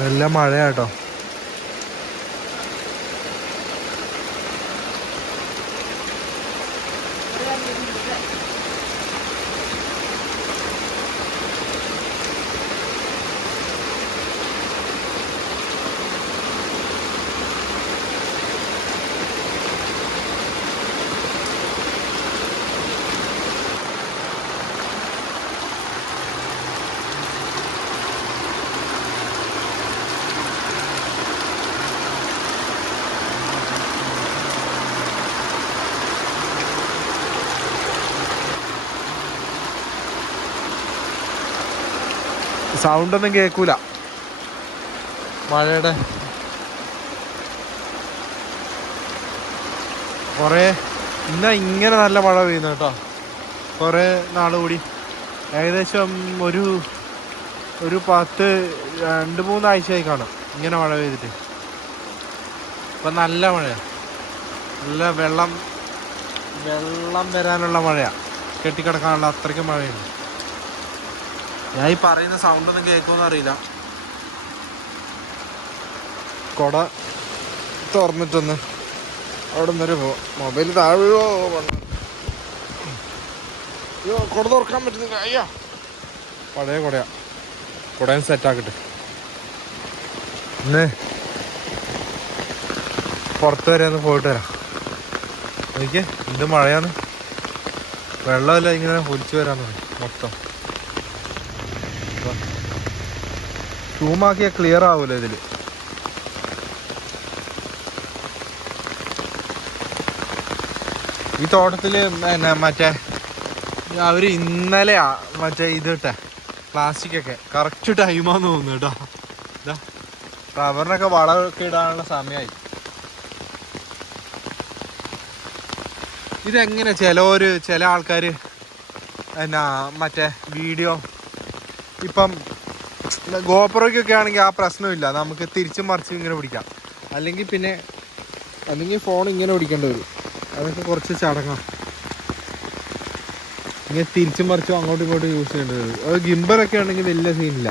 നല്ല മഴയാട്ടോ. സൗണ്ടൊന്നും കേൾക്കൂല മഴയുടെ. കുറേ ഇന്നാ ഇങ്ങനെ നല്ല മഴ പെയ്യുന്നു കേട്ടോ. കുറേ നാൾ കൂടി ഏകദേശം ഒരു 2-3 ആഴ്ചയായി കാണും ഇങ്ങനെ മഴ പെയ്തിട്ട്. ഇപ്പം നല്ല മഴയാണ്, നല്ല വെള്ളം വരാനുള്ള മഴയാണ്, കെട്ടിക്കിടക്കാനുള്ള അത്രയ്ക്ക് മഴയുണ്ട്. ഞാൻ ഈ പറയുന്ന സൗണ്ടൊന്നും കേൾക്കുമെന്ന് അറിയില്ല. കുട തുറന്നിട്ടൊന്ന് അവിടെ നിന്നൊരു മൊബൈൽ താഴെയോ കുട തുറക്കാൻ പറ്റുന്നില്ല. അയ്യോ, പഴയ കുടയും സെറ്റാക്കട്ടെ. ഇന്ന് പുറത്ത് വരെ ഒന്ന് പോയിട്ട് വരാം. എനിക്ക് എന്ത് മഴയാണ്, വെള്ളമല്ല ഇങ്ങനെ ഒലിച്ചു വരാൻ തുടങ്ങി മൊത്തം. സൂമാക്കിയാൽ ക്ലിയർ ആവൂല ഇതില്. ഈ തോട്ടത്തില് മറ്റേ അവര് ഇന്നലെയാ മറ്റേ ഇത് ഇട്ടെ പ്ലാസ്റ്റിക്കൊക്കെ കറക്റ്റ് ടൈമാന്ന് തോന്നുന്നു കേട്ടോ. ഇതാ റബ്ബറിനൊക്കെ വളമൊക്കെ ഇടാനുള്ള സമയമായി. ഇതെങ്ങനെ ചില ആൾക്കാർ മറ്റേ വീഡിയോ ഇപ്പം ഗോപ്രോയ്ക്കൊക്കെ ആണെങ്കിൽ ആ പ്രശ്നമില്ല, നമുക്ക് തിരിച്ചും മറിച്ചും ഇങ്ങനെ പിടിക്കാം. അല്ലെങ്കിൽ ഫോൺ ഇങ്ങനെ പിടിക്കേണ്ടി വരും, അതൊക്കെ കുറച്ച് ചടങ്ങാണ്. ഇങ്ങനെ തിരിച്ചും മറിച്ചും അങ്ങോട്ടും ഇങ്ങോട്ടും യൂസ് ചെയ്യേണ്ടി വരും. അത് ഗിംബറൊക്കെ ആണെങ്കിൽ വലിയ സീനില്ല,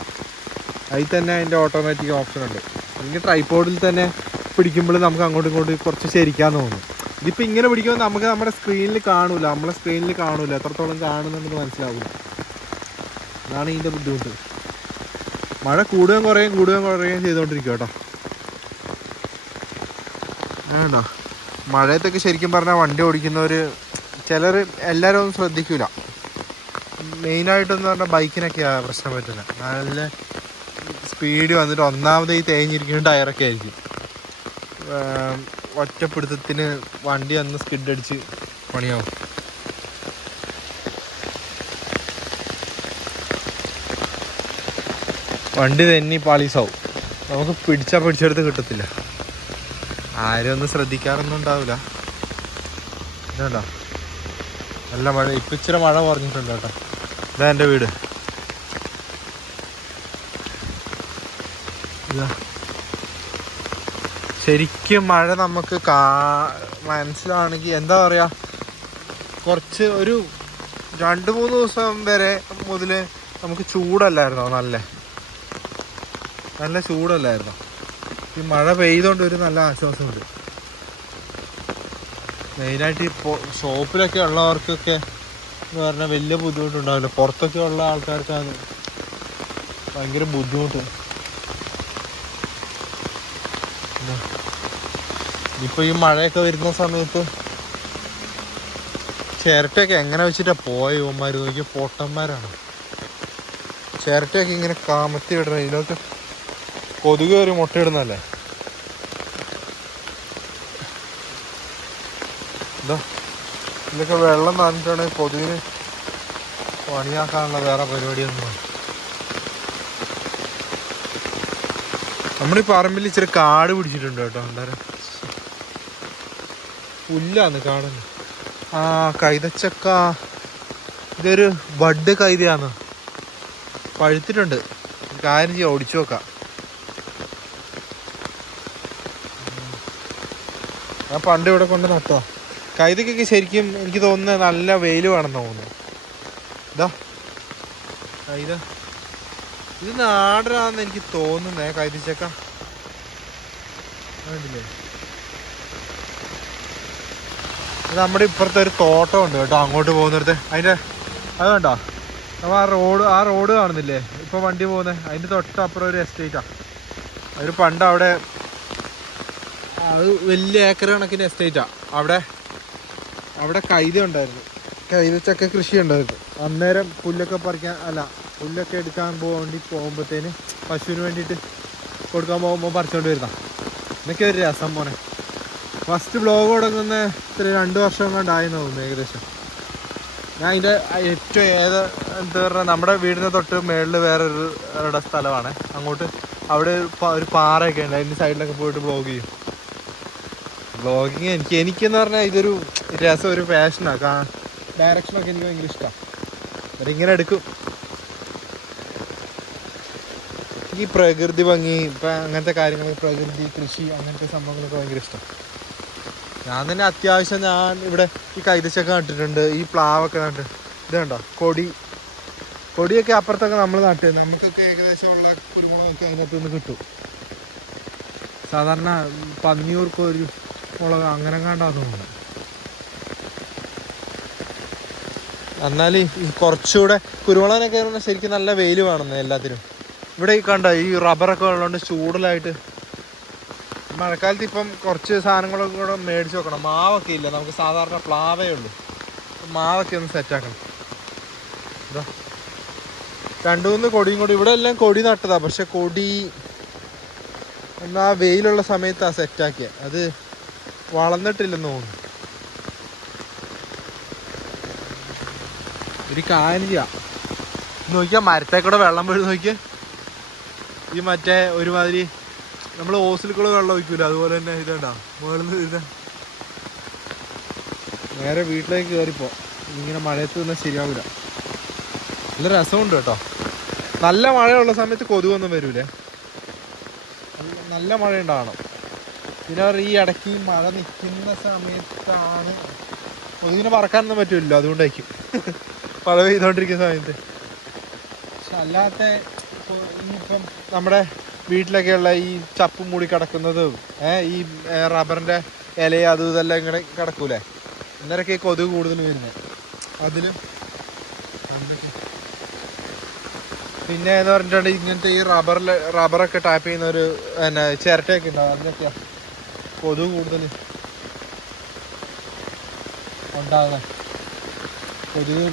അതിൽ തന്നെ അതിൻ്റെ ഓട്ടോമാറ്റിക് ഓപ്ഷൻ ഉണ്ട്. അല്ലെങ്കിൽ ട്രൈപോഡിൽ തന്നെ പിടിക്കുമ്പോൾ നമുക്ക് അങ്ങോട്ടും ഇങ്ങോട്ടും കുറച്ച് ശരിക്കാന്ന് തോന്നും. ഇതിപ്പോൾ ഇങ്ങനെ പിടിക്കുമ്പോൾ നമുക്ക് നമ്മുടെ സ്ക്രീനിൽ കാണൂല, എത്രത്തോളം കാണുന്നുണ്ടെന്ന് മനസ്സിലാവില്ല. അതാണ് ഇതിൻ്റെ ബുദ്ധിമുട്ട്. മഴ കൂടുകയും കുറയുകയും ചെയ്തുകൊണ്ടിരിക്കും കേട്ടോ. വേണ്ടോ മഴയത്തൊക്കെ ശരിക്കും പറഞ്ഞാൽ വണ്ടി ഓടിക്കുന്നവർ എല്ലാവരും ഒന്നും ശ്രദ്ധിക്കില്ല. മെയിനായിട്ടെന്ന് പറഞ്ഞാൽ ബൈക്കിനൊക്കെയാണ് പ്രശ്നം പറ്റുന്നത്. നല്ല സ്പീഡ് വന്നിട്ട് ഒന്നാമത് ഈ തേഞ്ഞിരിക്കുന്ന ടയറൊക്കെ ആയിരിക്കും. ഒറ്റപ്പിടുത്തത്തിന് വണ്ടി അന്ന് സ്കിഡടിച്ച് പണിയാവും. വണ്ടി തന്നെ പാളീസാവും, നമുക്ക് പിടിച്ചെടുത്ത് കിട്ടത്തില്ല. ആരും ഒന്നും ശ്രദ്ധിക്കാറൊന്നും ഉണ്ടാവില്ല. ഇതുണ്ടോ നല്ല മഴ, ഇപ്പം ഇച്ചിരി മഴ കുറഞ്ഞിട്ടുണ്ട് കേട്ടോ. ഇതാ എൻ്റെ വീട്. ശരിക്കും മഴ നമുക്ക് മനസ്സിലാണെങ്കിൽ എന്താ പറയുക, കുറച്ച് ഒരു 2-3 ദിവസം വരെ മുതൽ നമുക്ക് ചൂടല്ലായിരുന്നോ, നല്ല ചൂടല്ലായിരുന്നോ. ഈ മഴ പെയ്തുകൊണ്ട് ഒരു നല്ല ആശ്വാസമുണ്ട്. മെയിനായിട്ട് ഈ ഷോപ്പിലൊക്കെ ഉള്ളവർക്കൊക്കെ എന്ന് പറഞ്ഞാൽ വലിയ ബുദ്ധിമുട്ടുണ്ടാവില്ല. പുറത്തൊക്കെ ഉള്ള ആൾക്കാർക്കാണ് ഭയങ്കര ബുദ്ധിമുട്ട്. ഇപ്പോൾ ഈ മഴയൊക്കെ വരുന്ന സമയത്ത് ചിരട്ടയൊക്കെ എങ്ങനെ വെച്ചിട്ടാണ് ഇവന്മാർ നോക്കിയ പൊട്ടന്മാരാണ്. ചിരട്ടയൊക്കെ ഇങ്ങനെ കാമത്തി വിടണം, ഇതിനൊക്കെ കൊതുക് കയറി മുട്ടയിടുന്നല്ലേ. ഇതൊക്കെ വെള്ളം നനഞ്ഞിട്ടാണെങ്കിൽ കൊതുകിന് പണിയാക്കാനുള്ള വേറെ പരിപാടിയൊന്നും. നമ്മുടെ ഈ പറമ്പിൽ ഇച്ചിരി കാട് പിടിച്ചിട്ടുണ്ട് കേട്ടോ. എന്തായാലും പുല്ലാന്ന് കാടന്ന്. കൈതച്ചക്ക, ഇതൊരു ബഡ് കൈതയാന്ന്, പഴുത്തിട്ടുണ്ട്. കാര്യം ചെയ്യാം, ഒടിച്ചു നോക്കാം. ഞാൻ പണ്ട് ഇവിടെ കൊണ്ട് നട്ടോ. കൈതക്കൊക്കെ ശരിക്കും എനിക്ക് തോന്നുന്നത് നല്ല വെയിൽ വേണമെന്ന് തോന്നുന്നു. ഇതാ കൈത ഇത് നാടനാണെന്ന് എനിക്ക് തോന്നുന്നേ കൈതിച്ചക്ക. കണ്ടില്ലേ, നമ്മുടെ ഇപ്പുറത്തെ ഒരു തോട്ടം ഉണ്ട് കേട്ടോ, അങ്ങോട്ട് പോകുന്നിടത്ത്. അതിൻ്റെ അത് കണ്ടോ, നമ്മൾ ആ റോഡ് കാണുന്നില്ലേ ഇപ്പോൾ വണ്ടി പോകുന്നത്, അതിൻ്റെ തൊട്ടപ്പുറം ഒരു എസ്റ്റേറ്റാണ്. ഒരു പണ്ട് അവിടെ അത് വലിയ ഏക്കർ കണക്കിന് എസ്റ്റേറ്റാണ്. അവിടെ കൈത ഉണ്ടായിരുന്നു, കൈതച്ചക്ക കൃഷി ഉണ്ടായിരുന്നു. അന്നേരം പുല്ലൊക്കെ പറിക്കാൻ പുല്ലൊക്കെ എടുക്കാൻ പോകുമ്പോഴത്തേന് പശുവിന് വേണ്ടിയിട്ട് കൊടുക്കാൻ പോകുമ്പോൾ പറിച്ചുകൊണ്ട് വരുന്ന എന്നൊക്കെ ഒരു രസം മോനെ. ഫസ്റ്റ് ബ്ലോഗ് തുടങ്ങുന്ന 2 വർഷം കൊണ്ടായെന്ന് തോന്നുന്നു ഏകദേശം. ഞാൻ അതിൻ്റെ ഏറ്റവും എന്താ പറയുക, നമ്മുടെ വീടിന് തൊട്ട് മേളിൽ വേറൊരു സ്ഥലമാണ്. അങ്ങോട്ട് അവിടെ ഒരു പാറയൊക്കെ ഉണ്ട്, അതിൻ്റെ സൈഡിലൊക്കെ പോയിട്ട് ബ്ലോഗ് ചെയ്യും. ബ്ലോഗിങ് എനിക്കെന്ന് പറഞ്ഞാൽ ഇതൊരു രസം, ഒരു പാഷനാണ്. ഡയറക്ഷനൊക്കെ എനിക്ക് ഭയങ്കര ഇഷ്ടമാണ്. അതിങ്ങനെ എടുക്കും. ഈ പ്രകൃതി ഭംഗി ഇപ്പം അങ്ങനത്തെ കാര്യങ്ങൾ, പ്രകൃതി കൃഷി അങ്ങനത്തെ സംഭവങ്ങളൊക്കെ ഭയങ്കര ഇഷ്ടം. ഞാൻ തന്നെ അത്യാവശ്യം ഇവിടെ ഈ കൈതച്ചക്ക നട്ടിട്ടുണ്ട്, ഈ പ്ലാവൊക്കെ നട്ടിട്ടുണ്ട്. ഇത് കണ്ടോ, കൊടിയൊക്കെ അപ്പുറത്തൊക്കെ നമ്മൾ നട്ട്, നമുക്കൊക്കെ ഏകദേശം ഉള്ള കുരുമുളകൊക്കെ അതിനകത്ത് നിന്ന് കിട്ടും. സാധാരണ പന്നിയൂർക്ക് ഒരു മുളക് അങ്ങനെ കണ്ടാന്ന് തോന്നുന്നു. എന്നാൽ കുറച്ചുകൂടെ കുരുമുളകിനൊക്കെ ശരിക്കും നല്ല വെയിൽ വേണമെന്ന് എല്ലാത്തിനും. ഇവിടെ ഈ കണ്ട ഈ റബ്ബറൊക്കെ ഉള്ളതുകൊണ്ട് ചൂടലായിട്ട് മഴക്കാലത്ത് ഇപ്പം കുറച്ച് സാധനങ്ങളൊക്കെ കൂടെ മേടിച്ച് വെക്കണം. മാവൊക്കെ ഇല്ല, നമുക്ക് സാധാരണ പ്ലാവേ ഉള്ളൂ. മാവൊക്കെ ഒന്ന് സെറ്റാക്കണം. ഇതാ 2-3 കൊടിയും കൂടി ഇവിടെ എല്ലാം കൊടി നട്ടതാ. പക്ഷെ കൊടി എന്നാ വെയിലുള്ള സമയത്താണ് സെറ്റാക്കിയ, അത് വളർന്നിട്ടില്ലെന്ന് തോന്നുന്നു. ഒരു കാര്യം ചെയ്യാം, നോക്കിയാൽ മരത്തെ കൂടെ വെള്ളം വീഴും. നോക്കിയാൽ ഈ മറ്റേ ഒരുമാതിരി നമ്മൾ ഓസിൽ കൂടെ വെള്ളം ഒഴിക്കൂല, അതുപോലെ തന്നെ ഇതേണ്ടാ മുകളിൽ നിന്ന് ഇത് നേരെ വീട്ടിലേക്ക് കയറിപ്പോ. ഇങ്ങനെ മഴയത്ത് നിന്നാൽ ശരിയാവില്ല. നല്ല രസമുണ്ട് കേട്ടോ. നല്ല മഴയുള്ള സമയത്ത് കൊതുകൊന്നും വരൂലേ, നല്ല മഴ ഉണ്ടാവണം. പിന്നെ ഈ ഇടയ്ക്ക് മഴ നിൽക്കുന്ന സമയത്താണ് കൊതുകിനെ പറക്കാനൊന്നും പറ്റില്ല, അതുകൊണ്ടായിരിക്കും മഴ പെയ്തുകൊണ്ടിരിക്കുന്ന സമയത്ത്. പക്ഷെ അല്ലാത്ത ഇനിയിപ്പം നമ്മുടെ വീട്ടിലൊക്കെയുള്ള ഈ ചപ്പ് മൂടി കിടക്കുന്നതും ഈ റബ്ബറിൻ്റെ ഇലയും അതും ഇതെല്ലാം ഇങ്ങനെ കിടക്കൂലേ, ഇന്നരൊക്കെ കൊതുക് കൂടുതൽ വരുന്നത് അതിലും. പിന്നെ എന്ന് പറഞ്ഞിട്ടുണ്ടെങ്കിൽ ഇങ്ങനത്തെ ഈ റബ്ബറൊക്കെ ടാപ്പ് ചെയ്യുന്ന ഒരു ചിരട്ടയൊക്കെ ഉണ്ടാവും, അതിനൊക്കെയാണ് കൊതുക് കൂടുതൽ ഉണ്ടാകുക. കൊതുക്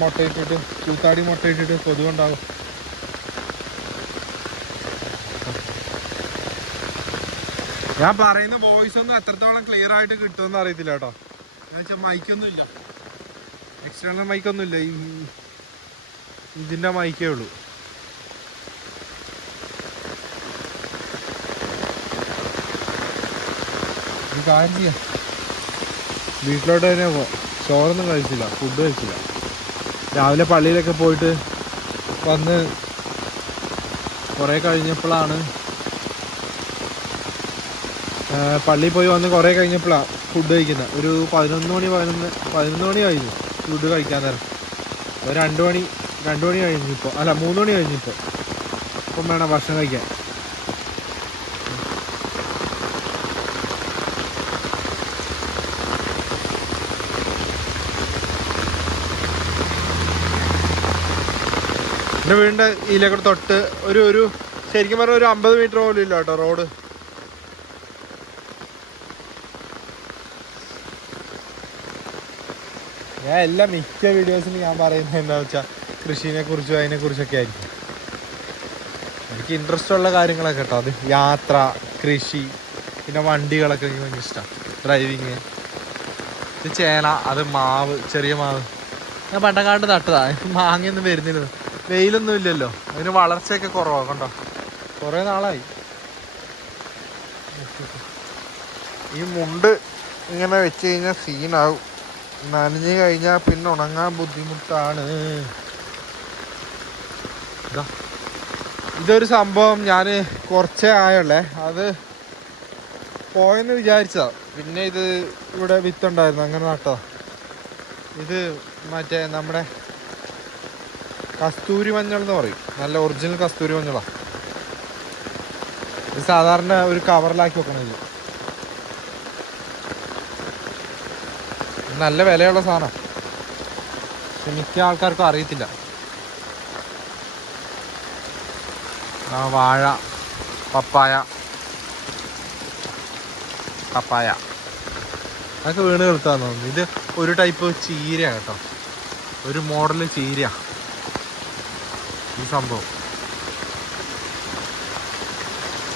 മുട്ടയിട്ടിട്ട് കൂത്താടി മുട്ടയിട്ടിട്ട് കൊതുക് ഉണ്ടാകും. ഞാൻ പറയുന്ന വോയിസ് ഒന്നും എത്രത്തോളം ക്ലിയർ ആയിട്ട് കിട്ടുമെന്ന് അറിയത്തില്ല കേട്ടോ. എന്ന് വെച്ചാൽ മൈക്കൊന്നും ഇല്ല, എക്സ്റ്റേണൽ മൈക്കൊന്നും ഇല്ല, ഇതിൻ്റെ മൈക്കേ ഉള്ളൂ. ഈ കാര്യം ചെയ്യാം, വീട്ടിലോട്ട് തന്നെ പോവാം. ചോറൊന്നും കഴിച്ചില്ല, ഫുഡ് കഴിച്ചില്ല. രാവിലെ പള്ളിയിലൊക്കെ പോയിട്ട് വന്ന് കുറേ കഴിഞ്ഞപ്പോഴാണ് പള്ളിയിൽ പോയി വന്ന് കുറേ കഴിഞ്ഞപ്പോഴാണ് ഫുഡ് കഴിക്കുന്നത്. ഒരു 11 മണി കഴിഞ്ഞു ഫുഡ് കഴിക്കാൻ നേരം. ഒരു 2 മണി കഴിഞ്ഞിപ്പോൾ, 3 മണി കഴിഞ്ഞിപ്പോൾ. ഇപ്പം വേണം ഭക്ഷണം കഴിക്കാൻ. എൻ്റെ വീടിൻ്റെ ഇതിലേക്കൂടെ തൊട്ട് ഒരു ശരിക്കും പറഞ്ഞാൽ ഒരു 50 മീറ്റർ പോലും ഇല്ല കേട്ടോ റോഡ്. ഞാൻ എല്ലാ മിക്ക വീഡിയോസിലും ഞാൻ പറയുന്നത് എന്താണെന്ന് വെച്ചാൽ കൃഷിനെ കുറിച്ചും അതിനെക്കുറിച്ചൊക്കെ ആയിരിക്കും. എനിക്ക് ഇൻട്രസ്റ്റ് ഉള്ള കാര്യങ്ങളൊക്കെ കേട്ടോ, അത് യാത്ര, കൃഷി, പിന്നെ വണ്ടികളൊക്കെ എനിക്ക് ഭയങ്കര ഇഷ്ടമാണ്. ഡ്രൈവിങ്, ഇത് ചേന, അത് മാവ്, ചെറിയ മാവ് ഞാൻ പണ്ടക്കാണ്ട് നട്ടതാ. മാങ്ങയൊന്നും വരുന്നില്ല, വെയിലൊന്നും ഇല്ലല്ലോ, അതിന് വളർച്ചയൊക്കെ കുറവാണ്. കണ്ടോ, കുറേ നാളായി. ഈ മുണ്ട് ഇങ്ങനെ വെച്ച് കഴിഞ്ഞാൽ സീനാവും, നനഞ്ഞു കഴിഞ്ഞാൽ പിന്നെ ഉണങ്ങാൻ ബുദ്ധിമുട്ടാണ്. ഇതൊരു സംഭവം ഞാൻ കുറച്ചേ ആയുള്ളേ, അത് പോയെന്ന് വിചാരിച്ചതാ. പിന്നെ ഇത് ഇവിടെ വിത്തുണ്ടായിരുന്നു, അങ്ങനെ നട്ടതാ. ഇത് മറ്റേ നമ്മുടെ കസ്തൂരി മഞ്ഞൾ എന്ന് പറയും. നല്ല ഒറിജിനൽ കസ്തൂരി മഞ്ഞളാണ്. ഇത് സാധാരണ ഒരു കവറിലാക്കി വെക്കണത്. നല്ല വിലയുള്ള സാധനം, പക്ഷെ മിക്ക ആൾക്കാർക്കും അറിയത്തില്ല. വാഴ, പപ്പായ അതൊക്കെ വീണ് കിളുത്താന്ന് തോന്നുന്നു. ഇത് ഒരു ടൈപ്പ് ചീര കേട്ടോ, ഒരു മോഡല് ചീര ഈ സംഭവം.